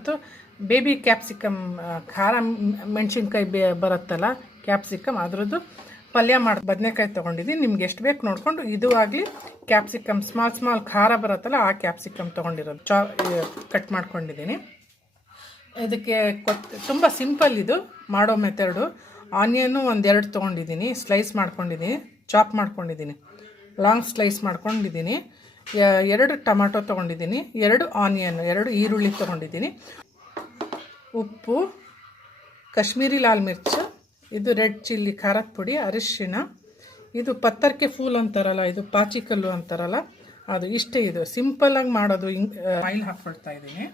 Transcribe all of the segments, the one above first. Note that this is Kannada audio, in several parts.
ಮತ್ತು ಬೇಬಿ ಕ್ಯಾಪ್ಸಿಕಮ್ ಖಾರ ಮೆಣಸಿನ್ಕಾಯಿ ಬರುತ್ತಲ್ಲ ಕ್ಯಾಪ್ಸಿಕಮ್ ಅದರದ್ದು ಪಲ್ಯ ಬದನೆಕಾಯಿ ತೊಗೊಂಡಿದ್ದೀನಿ. ನಿಮ್ಗೆ ಎಷ್ಟು ಬೇಕು ನೋಡಿಕೊಂಡು ಇದು ಆಗಲಿ ಕ್ಯಾಪ್ಸಿಕಮ್ ಸ್ಮಾಲ್ ಖಾರ ಬರುತ್ತಲ್ಲ ಆ ಕ್ಯಾಪ್ಸಿಕಮ್ ತೊಗೊಂಡಿರೋದು ಕಟ್ ಮಾಡ್ಕೊಂಡಿದ್ದೀನಿ. ಇದಕ್ಕೆ ತುಂಬ ಸಿಂಪಲ್ ಇದು ಮಾಡೋ ಮೆಥಡು. ಆನಿಯನ್ನು 1-2 ತೊಗೊಂಡಿದ್ದೀನಿ, ಸ್ಲೈಸ್ ಮಾಡ್ಕೊಂಡಿದ್ದೀನಿ, ಚಾಪ್ ಮಾಡ್ಕೊಂಡಿದ್ದೀನಿ, ಲಾಂಗ್ ಸ್ಲೈಸ್ ಮಾಡ್ಕೊಂಡಿದ್ದೀನಿ. 2 ಟೊಮಾಟೊ ತೊಗೊಂಡಿದ್ದೀನಿ, 2 ಆನಿಯನ್, 2 ಈರುಳ್ಳಿ ತೊಗೊಂಡಿದ್ದೀನಿ, ಉಪ್ಪು, ಕಾಶ್ಮೀರಿ ಲಾಲ್ ಮಿರ್ಚು, ಇದು ರೆಡ್ ಚಿಲ್ಲಿ ಖಾರದ ಪುಡಿ, ಅರಿಶಿಣ, ಇದು ಪತ್ತರ್ಕೆ ಫೂಲ್ ಅಂತಾರಲ್ಲ, ಇದು ಪಾಚಿಕಲ್ಲು ಅಂತಾರಲ್ಲ ಅದು. ಇಷ್ಟೇ, ಇದು ಸಿಂಪಲ್ಲಾಗಿ ಮಾಡೋದು. ಆಯಿಲ್ ಹಾಕ್ಕೊಳ್ತಾ ಇದ್ದೀನಿ.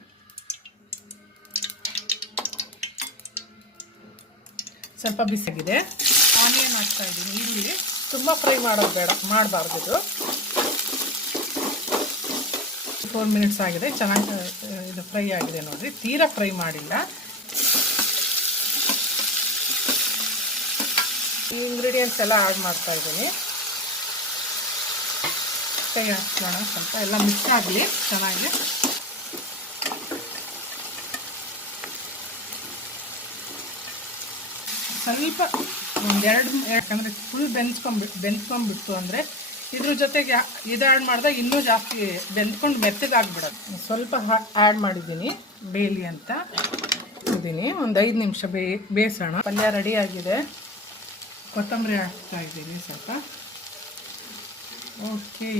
ಸ್ವಲ್ಪ ಬಿಸಿಯಾಗಿದೆ. ಆನಿಯನ್ ಹಾಕ್ತಾ ಇದ್ದೀನಿ, ಈರುಳ್ಳಿ ತುಂಬ ಫ್ರೈ ಮಾಡಬಾರ್ದು. ಇದು 4 ಮಿನಿಟ್ಸ್ ಆಗಿದೆ, ಚೆನ್ನಾಗಿ ಇದು ಫ್ರೈ ಆಗಿದೆ ನೋಡಿರಿ, ತೀರಾ ಫ್ರೈ ಮಾಡಿಲ್ಲ. ಈ ಇಂಗ್ರೀಡಿಯೆಂಟ್ಸ್ ಎಲ್ಲ ಆ್ಯಡ್ ಮಾಡ್ತಾ ಇದ್ದೀನಿ. ಕೈ ಹಾಕ್ಸೋಣ, ಸ್ವಲ್ಪ ಎಲ್ಲ ಮಿಕ್ಸ್ ಆಗಲಿ ಚೆನ್ನಾಗಿ. ಸ್ವಲ್ಪ 1-2 ಯಾಕಂದರೆ ಫುಲ್ ಬೆಂದ್ಕೊಂಡ್ಬಿಟ್ಟು ಅಂದರೆ ಇದ್ರ ಜೊತೆಗೆ ಇದು ಆ್ಯಡ್ ಮಾಡಿದಾಗ ಇನ್ನೂ ಜಾಸ್ತಿ ಬೆಂದ್ಕೊಂಡು ಮೆತ್ತಗಾಗ್ಬಿಡೋದು. ಸ್ವಲ್ಪ ಆ್ಯಡ್ ಮಾಡಿದ್ದೀನಿ, ಬೇಲಿ ಅಂತ ಇದ್ದೀನಿ. ಒಂದು 5 ನಿಮಿಷ ಬೇಯಿಸೋಣ. ಪಲ್ಯ ರೆಡಿ ಆಗಿದೆ. ಕೊತ್ತಂಬರಿ ಹಾಕ್ತಾ ಇದ್ದೀನಿ ಸ್ವಲ್ಪ. ಓಕೆ.